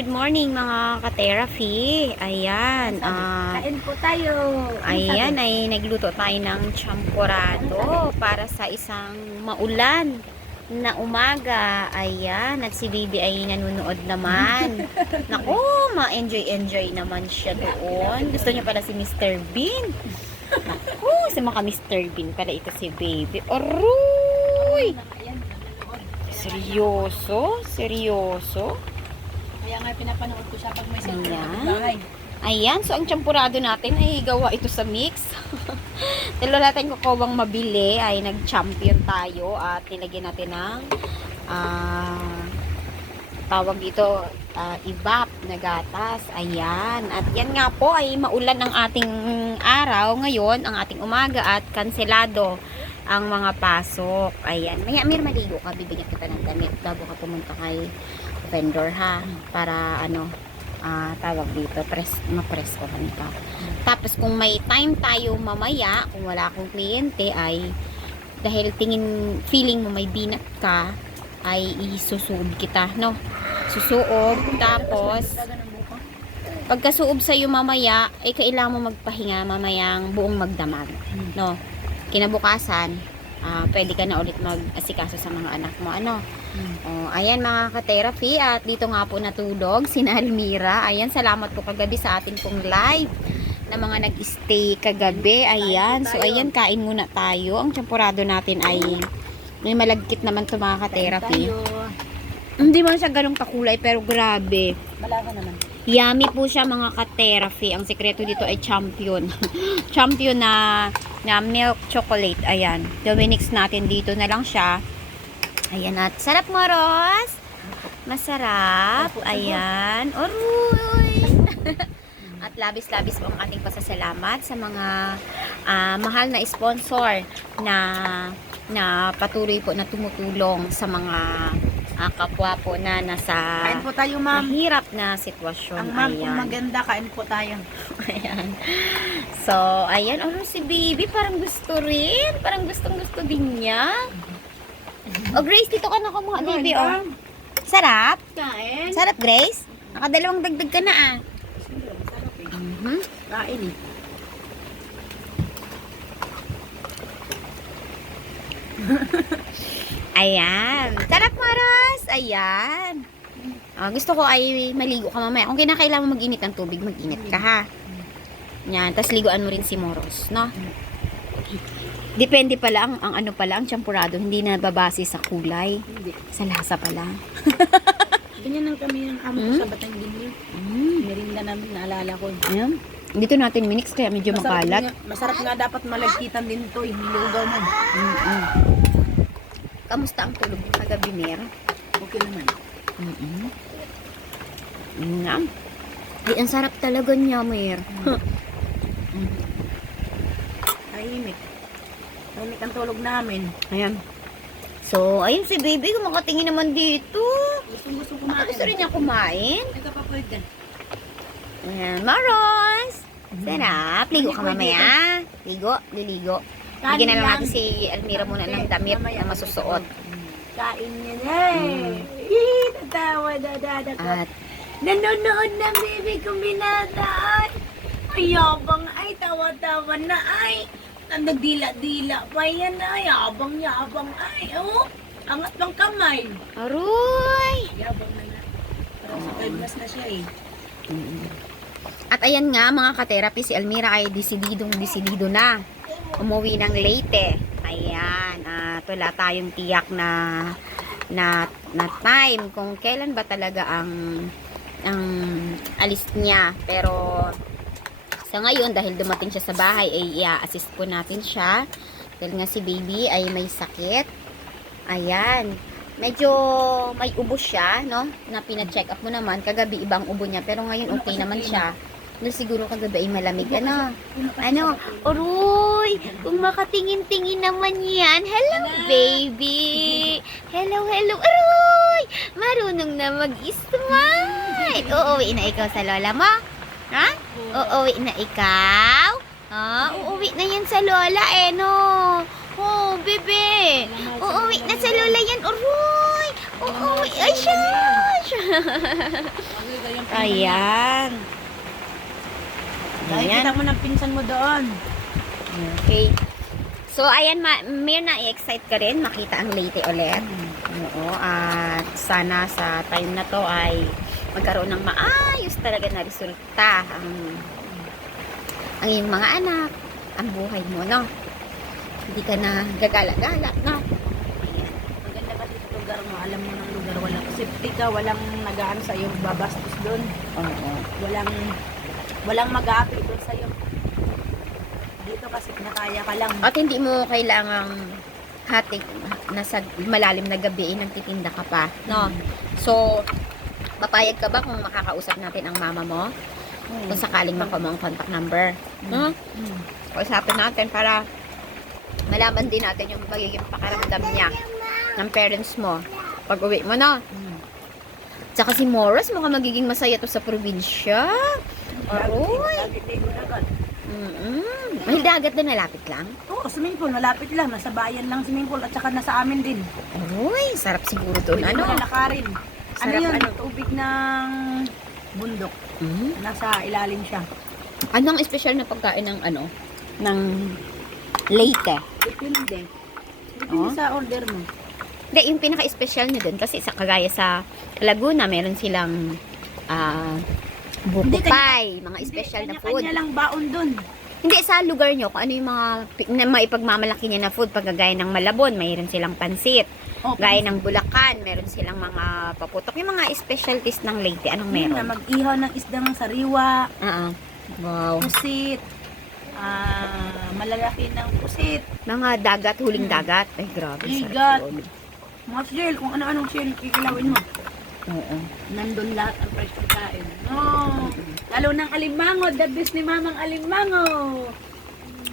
good morning mga ka-therapy. Ayan, Kain po tayo. ayan ay nagluto tayo ng champurado para sa isang maulan na umaga. Ayan, at si Baby ay nanonood naman. Naku, ma-enjoy naman siya doon. Gusto niya pala si Mr. Bean. Naku, si mga Mr. Bean pala ito si Baby. Aroy! Seryoso? Seryoso? Kaya nga pinapanood ko siya pag may cellphone Ayan. sa bahay. Ayan, so ang champurado natin ay gawa ito sa mix. Dalo natin kukawang mabili ay nag-champion tayo at nilagyan natin ng tawag dito ibap na gatas. Ayan, at yan nga po ay maulan ang ating araw ngayon, ang ating umaga at kanselado ang mga pasok. Ayan, may maligo ka, bibigyan kita ng damit bago ka pumunta kay vendor ha, para ano tawag dito, ma-press ko kanita. Tapos kung may time tayo mamaya, kung wala akong kliyente ay dahil feeling mo may binat ka, ay isusuob kita, no? Susuob, tapos pagkasuob sa'yo mamaya, ay kailangan mo magpahinga mamayang buong magdamag, no? Kinabukasan, pwede ka na ulit mag-asikaso sa mga anak mo, ano? Ayan mga ka-therapy, at dito nga po natulog si Almira. Ayan, salamat po kagabi sa ating pong live na mga nag-stay kagabi. Ayan, so ayan, kain muna tayo. Ang champurado natin ay may malagkit naman to mga ka-therapy. Hindi man siya ganong kakulay, pero grabe. Malasa naman. Yummy po siya mga ka-therapy. Ang sekreto dito ay champion. Champion na milk chocolate. Ayan. Dominix natin dito na lang siya. Ayan, at sarap mo, Ros. Masarap. Ayan. Oruy. At labis-labis po ang ating pasasalamat sa mga mahal na sponsor na patuloy po na tumutulong sa mga kapwa po na nasa Kain po tayo, ma'am. mahirap na sitwasyon. Ang ma'am, kung Ayan. maganda, kain po tayo. Ayan. So, ayan. Oh, si Baby, parang gusto rin. Parang gustong-gusto din niya. Oh, Grace, dito ka na kumuha, Baby. Oh. Sarap. Kain. Sarap, Grace. Nakadalawang dagdag ka na, ah. Sarap eh. Mhm. Kain eh. Ayan. Sarap, Maros. Ayan. Gusto ko ay maligo ka mamaya. Kung kinakailangan mo mag-init ng tubig, mag-init ka, ha. Yan. Tapos liguan mo rin si Moros, no? Depende pala ang ano pala, ang champurado. Hindi na babase sa kulay. Hindi. Sa lasa pala. Ganyan lang kami ng amo ko sa Batang Ginyo. Merinda namin, naalala ko. Ayan. Dito natin minix kaya medyo makalat. Masarap nga dapat malagkitan din to. Nilugaw mo. Kamusta ang tulog mo kagabi, Mer? Okay naman. Nga. Ay, ang sarap talaga niya, Mer. Tahimik. Tahimik ang tulog namin. Ayan. So, ayun si Baby, kumakatingin naman dito. Gusto kumain. Gusto rin niya kumain. Nagkapapwede ka. Ayan, Maros. Sarap. Ligo ka mamaya. Ligo, liligo. Bigyan na lang natin si Almira muna ng damit na masusuot. Kain niya na eh. Tatawa na ko. At, Nanonood na baby ko binata ay. Ayabang ay, tawa-tawa na ay. Nagdila-dila pa yan ay. Yabang ay. Oh, angat ng kamay. aroy! Yabang na na. Parang sa 5 months na siya eh. At ayan nga mga ka-therapy, si Almira ay desididong-desidido na umuwi ng Leyte. Ayan, at wala tayong tiyak na time kung kailan ba talaga ang alis niya. Pero sa ngayon, dahil dumating siya sa bahay, ay i-assist po natin siya. Dahil nga si Baby ay may sakit. Ayan. Medyo may ubo siya, no? Na pina-check up mo naman. Kagabi ibang ubo niya, pero ngayon okay naman siya. No, siguro kagabi ay malamig. Ano? Aroy! Kung makatingin-tingin naman yan. Hello, Baby! Hello! Aroy! Marunong na mag-smile! Uuwi na ikaw sa lola mo? Ha? Uuwi na ikaw? Uuwi na yan sa lola, no? Oh, bebe! Uuwi na sa lola yan. Aroy! Uuwi! Ay, shush! Makikita yung pinsan niya. Ayan. Nakikita Ayan. mo ng pinsan mo doon. Okay. So, ayan, Mirna, i-excite ka rin makita ang Leyte ulit. Oo, at sana sa time na to ay magkaroon ng maayos talaga na resulta ang iyong mga anak, ang buhay mo, no? Hindi ka na gagala-gala, no? Ayan. Maganda kasi sa lugar mo. Alam mo ng lugar. Walang safety ka. Walang nagaan sa'yo. Babastos doon. Oo. Walang mag-aapi doon sa'yo. Dito kasi nakaya ka lang. At hindi mo kailangang hating nasa malalim na gabi nagtitinda ka pa, no? So, papayag ka ba kung makakausap natin ang mama mo? Kung sakaling makuha mo ang contact number, no? Kausapin natin para malaman din natin yung magiging pakaramdam niya ng parents mo pag uwi mo, no? Tsaka si Morris mukhang magiging masaya to sa probinsya. Aroy! May dagat din malapit lang. Oo, swimming pool. Malapit lang. Nasa bayan lang swimming pool. At saka nasa amin din. Aroy, sarap siguro doon. Pwede Ano? mo lalakarin. Ano Sarap, yun? ano? Tubig ng bundok. Nasa ilalim siya. Anong espesyal na pagkain ng ano? Ng Leyte? Depende. Depende Oh. sa order mo. Hindi, yung pinaka-espesyal nyo dun kasi sa kagaya sa Laguna, meron silang buko Hindi, pie, mga special na food. Kanya lang baon dun. Hindi, sa lugar nyo, kung ano yung mga na maipagmamalaki niya na food, pagkagaya ng Malabon, mayroon silang pansit. Oh, Gaya ng Bulacan, meron silang mga paputok. Yung mga specialties ng Leyte, anong meron. meron? Mag-ihaw ng isdang sariwa, Wow. pusit, malalaki ng pusit, Mga dagat, huling dagat. Ay, grabe. Igat. Sarap yun. mga shell, kung ano-anong shell kikilawin mo. Oo. Nandun lahat ang fresh pagkain. Oh, lalo ng alimango, the best ni Mamang Alimango.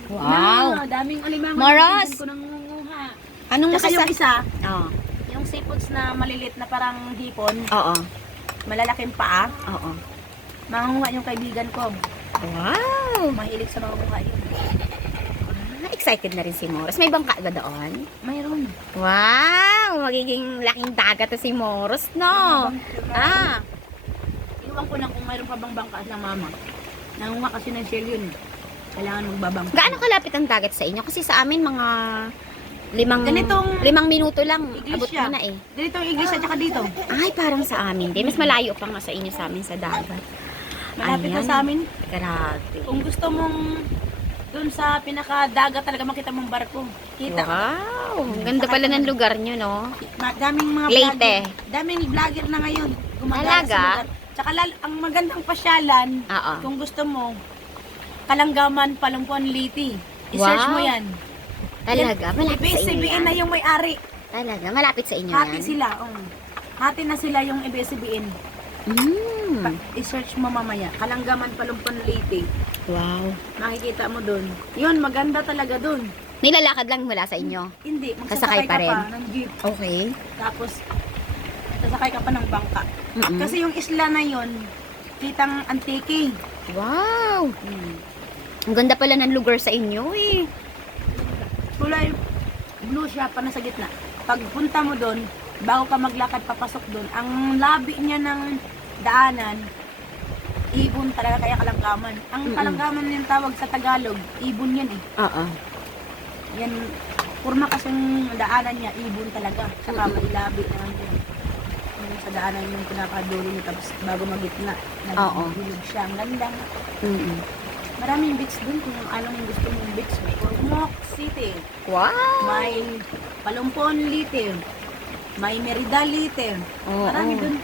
Wow. No, daming alimango. Moros! Ko nang nangunguha. Anong Tsaka yung masasa... isa, Oo. yung seafoods na malilit na parang hipon, Oo. malalaking paa, Oo. mangunguha yung kaibigan ko. Wow. Mahilig sa mangunguha yun. Excited na rin si Moros. May bangka ba doon? Mayroon. Wow! Magiging laking dagat to si Moros, no? Ah, Iwan ko lang kung mayroon pa bang bangka ng mama. Nangunguha kasi ng shell yun. Kailangan magbabangka. gaano kalapit ang dagat sa inyo? Kasi sa amin mga Ganitong 5 minuto lang. iglesia. Abot mo na eh. Dito yung iglesia tsaka dito. Ay, parang sa amin din. Mas malayo pa nga sa inyo sa amin sa dagat. Malapit na Ayan. sa amin. Grabe. Kung gusto mong dun sa pinakadagat talaga makita mong barko. Kita. Wow! Ang ganda pala ng lugar nyo, no? Daming mga Leyte. vlogger. Daming vlogger na ngayon. Gumagana Talaga? sa lugar. Tsaka ang magandang pasyalan, Oo. kung gusto mo, Kalanggaman, Palumpuan, Leyte. I-search Wow. mo yan. Talaga? Malapit sa inyo ABS-CBN yan? na yung may-ari. Talaga? Malapit sa inyo Hati yan? sila. Hati na sila yung ABS-CBN. I-search mo mamaya. Kalanggaman, Palumpuan, Leyte. Wow. Makikita mo dun. Yun, maganda talaga dun. Nilalakad lang mula sa inyo? Hindi, Sasakay magsasakay pa ka rin? pa ng jeep. Okay. Tapos, sasakay ka pa ng bangka. Mm-mm. Kasi yung isla na yun, kitang antike. Wow! Ang ganda pala ng lugar sa inyo eh. Kulay blue siya pa nasa gitna. Pag punta mo doon, bago ka maglakad papasok doon, ang labi niya ng daanan, ibon talaga kaya kalanggaman. Ang kalanggaman yung tawag sa Tagalog, ibon yan eh. Oo. Yan, kurma kasing daanan niya, ibon talaga. Saka may labi naman yun. Yung sa daanan yung pinakadulo niya, tapos bago magitna, Oo. nagbilog siya. Ang ganda. Mm-mm. Maraming beach doon kung anong gusto mong beach. May Ormoc City, Wow! may Palumpon Leyte, may Merida Leyte. Oo. Marami doon.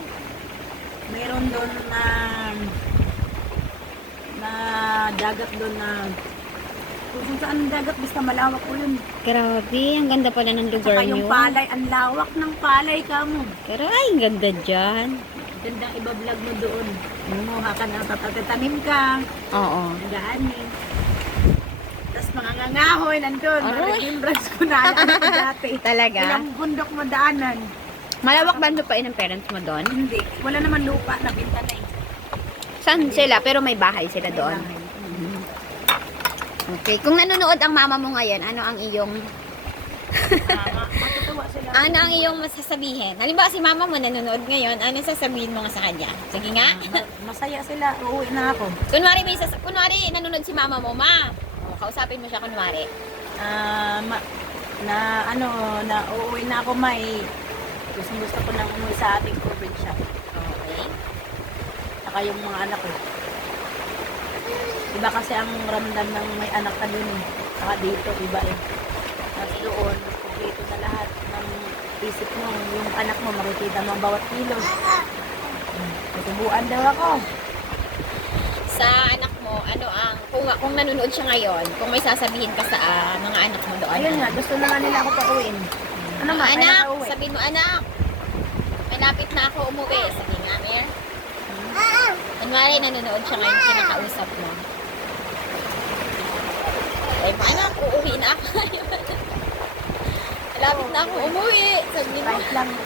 Mayroon doon na dagat doon na kung saan dagat, basta malawak po yun. Grabe, ang ganda pala ng lugar Saka yung nyo. palay, ang lawak ng palay ka mo. Caray, ang ganda dyan. Gandang iba-vlog mo doon. Mumuha ka ng tatatanim ka, Oo. ang gaanin. Tapos mga ngangahoy nandun. Mga Aray. naging branch ko na alam ko dati. Talaga? Ilang bundok mo daanan. Malawak ba ang lupain ng parents mo doon? Hindi. Wala naman lupa na binta na eh. Saan sila? Pero may bahay sila May doon. bahay. Okay. Kung nanonood ang mama mo ngayon, ano ang iyong Matutuwa sila. Ano ang iyong masasabihin? Halimbawa si mama mo nanonood ngayon, ano sasabihin mo nga sa kanya? Sige nga. Masaya sila. Uuwi na ako. kunwari nanonood si mama mo, ma. O, kausapin mo siya kunwari. Na uuwi na ako, may gusto ko nang umuwi sa ating probinsya. Okay. Saka yung mga anak ko. Iba kasi ang ramdam ng may anak ka dun eh. Saka dito, iba eh. Tapos doon, kompleto na lahat ng isip mo. Yung anak mo, makikita mo ang bawat kilos. Tutubuan daw ako. Sa anak mo, ano ang, kung nanonood siya ngayon, kung may sasabihin ka sa mga anak mo doon. Ayun nga, gusto na nga nila ako pauwiin. Ano nga, kailan Anak, ka uwi? sabihin mo, anak, malapit na ako umuwi. Sabi nga, Mer. Kunwari, nanonood siya ngayon, kinakausap mo. Ay, anak, uuwi na ako ngayon. Malapit na ako umuwi. Sabi mo.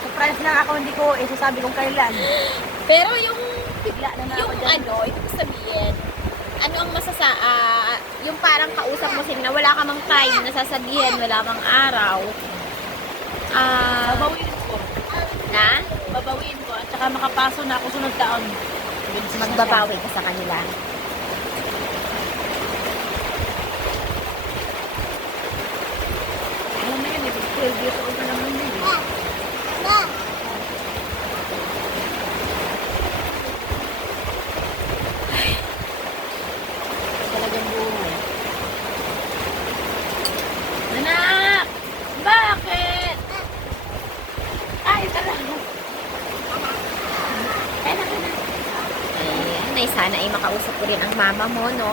Surprise lang ako, hindi ko isasabi kung kailan. Pero yung, Bigla na ako yung dyan. ano, ibig sabihin, ano ang yung parang kausap mo sila na wala ka mang time na sasabihin, wala mang araw. Babawiin ko. Na? Babawiin ko. At saka makapaso na ako sunod taon. Magbabawi ka sa kanila. Alam mo yun, 12 years old na naman yun. Talagang buhay. Anak! Bakit? Ay, talaga. Ayan, ay sana ay makausap ko rin ang mama mo, no?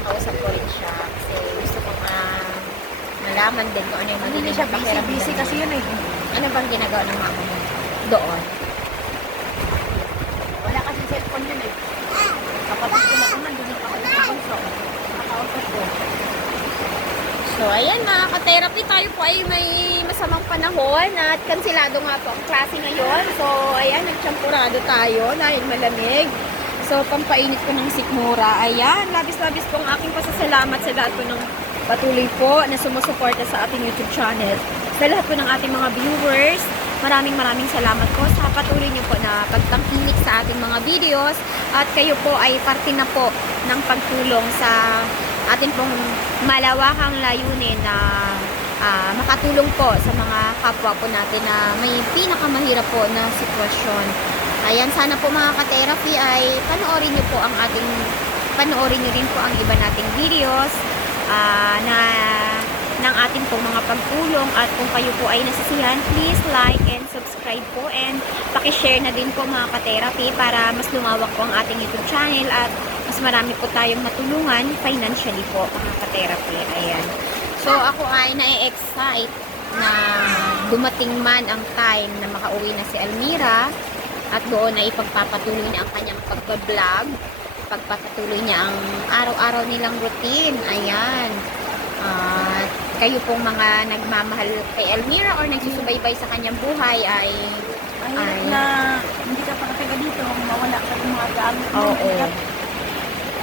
Makausap ko rin siya. Kasi gusto ko malaman din kung ano yung Hindi magiging siya pakiramdam busy niya. kasi yun eh. Ano bang ginagawa ng mama mo doon? Wala kasi cellphone yun eh. Kapatid ko na ko nandun yung nakausap ko. So, ayan mga ka-therapy, tayo po ay may masamang panahon at kansilado nga po ang klase ngayon. So, ayan, nagtsampurado tayo dahil malamig. So, pampainit ko ng sikmura. Ayan, labis-labis po ang aking pasasalamat sa lahat po ng patuloy po na sumusuporta sa ating YouTube channel. Sa lahat po ng ating mga viewers, maraming salamat po sa patuloy niyo po na pagtangkilik sa ating mga videos at kayo po ay parte na po ng pagtulong sa atin pong malawakang layunin na makatulong po sa mga kapwa po natin na may pinakamahirap po na sitwasyon. Ayan, sana po mga ka-therapy ay panoorin niyo rin po ang iba nating videos ng ating pong mga pagtulong at kung kayo po ay nasisihan, please like and subscribe po and pakishare na din po mga ka-therapy para mas lumawak po ang ating YouTube channel at mas marami po tayong matulungan financially po mga ka-therapy. Ayan. So ako ay na-excite na dumating man ang time na makauwi na si Almira at doon ay ipagpapatuloy na ang kanyang pagbablog, pagpapatuloy niya ang araw-araw nilang routine. Ayan. At kayo pong mga nagmamahal kay Almira or nagsusubaybay sa kanyang buhay ay na hindi ka pa kataga dito, mawala ka ng mga gamit mo. oo,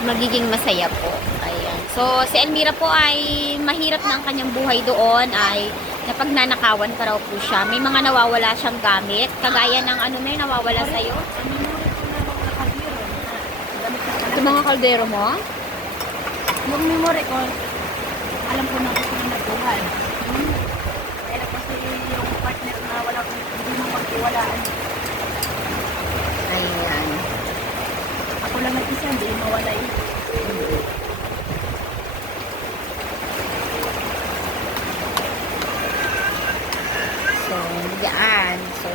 magiging masaya po. Ayan. So, si Elmira po ay mahirap na ang kanyang buhay doon ay napagnanakawan pa raw po siya. May mga nawawala siyang gamit. Kagaya ng ano na nawawala sa'yo. Ito mga kaldero mo? Yung memory ko, alam ko na gusto na buhay. Kaya kasi yung partner na wala kong hindi mo magtiwalaan. Ayan. Ako lang nag-isa, hindi mawala yun. So, yan. So,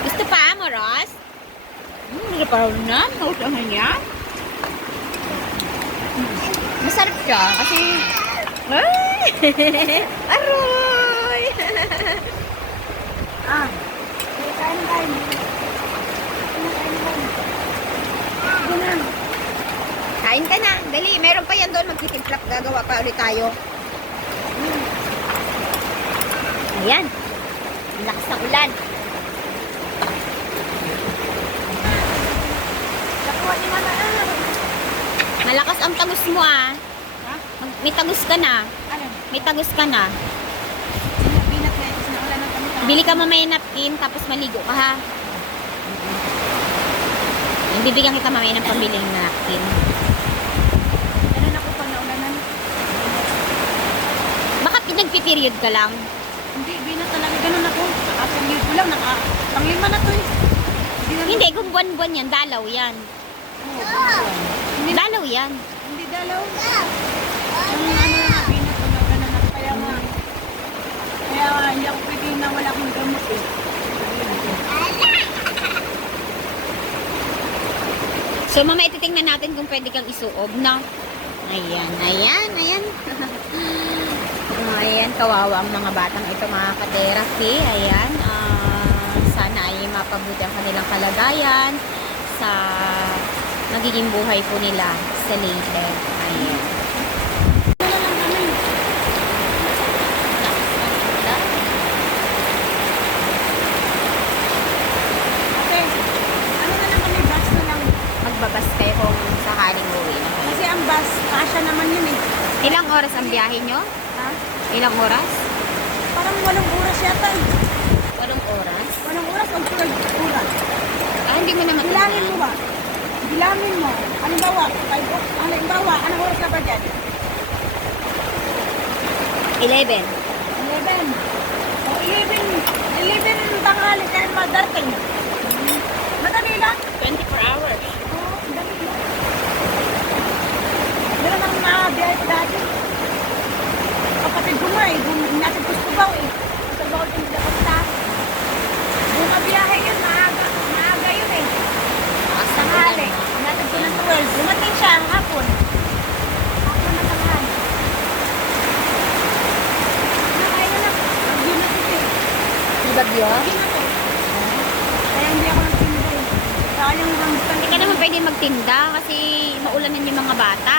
gusto pa mo, Ross? Hindi pa rin na. Nautangan niya. Masarap siya kasi ay! Aroy! Kain. Kain ka na. Dali, meron pa yan doon. Magtitimpla. Gagawa pa ulit tayo. Ayan. Ang lakas ng ulan. Saka, Ginawa ni Mama. Malakas ang tagus mo ah. Ha? May tagus ka na. Ano? May tagus ka na. Binat na ito. Wala nang kami. Bili ka mamaya napkin, tapos maligo ka ha. Bibigyan kita mamaya ng pambiling na napkin. Ganun ako pag naulanan. Bakit nagpiperiod ka lang? Hindi, binat talaga. Ganun ako. Nakapag-year ko lang. Panglima na to eh. Hindi, kung buwan-buwan yan, dalaw yan. Hindi, Dalaw yan. hindi dalaw. Ang ano na binat pag naulanan ako. Kaya nga. Kaya nga, hindi ako pwede na wala akong gamot eh. So, mama, ititingnan natin kung pwede kang isuob, no? Ayan, ayan, ayan. Ayan, kawawa ang mga batang ito, mga ka-therapy. Ayan, sana ay mapabuti ang kanilang kalagayan sa magiging buhay po nila sa later. Ayan. Ano lang kami. Ate, ano na lang kami, bus na lang. Magbabas kayo kung sakaling uwi na kayo. Kasi ang bus, kasya naman yun eh. Ilang oras ang biyahe nyo? Ha? Ilang oras? Parang 8 oras yata eh. 8 oras? 8 oras o 12 oras. Ah, hindi mo naman Bilangin mo ba? Bilangin mo. Anong bawa? 5 anong bawa? Anong oras na ba dyan? 11. 11. O 11 tanghali kayo madarating. Madali lang. 24 hours. Oo, madali lang. Hindi naman makabiyahe dati. Kapatid ko nga eh, natin gusto ba eh. Sa bawal kong Jakarta. Bumabiyahe yun, maaga yun eh. Tanghali. Natin ko ng 12. Dumating siya ang hapon. Hapon na tanghali. Nakaya na. Hindi na ito eh. Di bagyo? Hindi na to. Kaya hindi ako nagtinda eh. Sayang lang. Hindi ka naman pwede magtinda kasi maulanan yung mga bata.